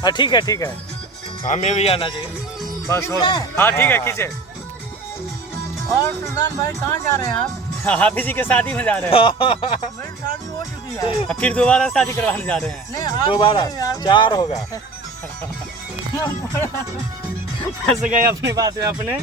हाँ ठीक है ठीक है। हमें भी आना चाहिए बस हो। हाँ ठीक है खींचे। और सुल्तान भाई कहाँ जा रहे हैं आप? हाफिज जी के शादी में जा रहे हैं। मेरी शादी हो चुकी है। फिर दोबारा शादी करवाने जा रहे हैं। नहीं आप दोबारा नहीं यार। 4 होगा। फंस गए अपनी बात में अपने।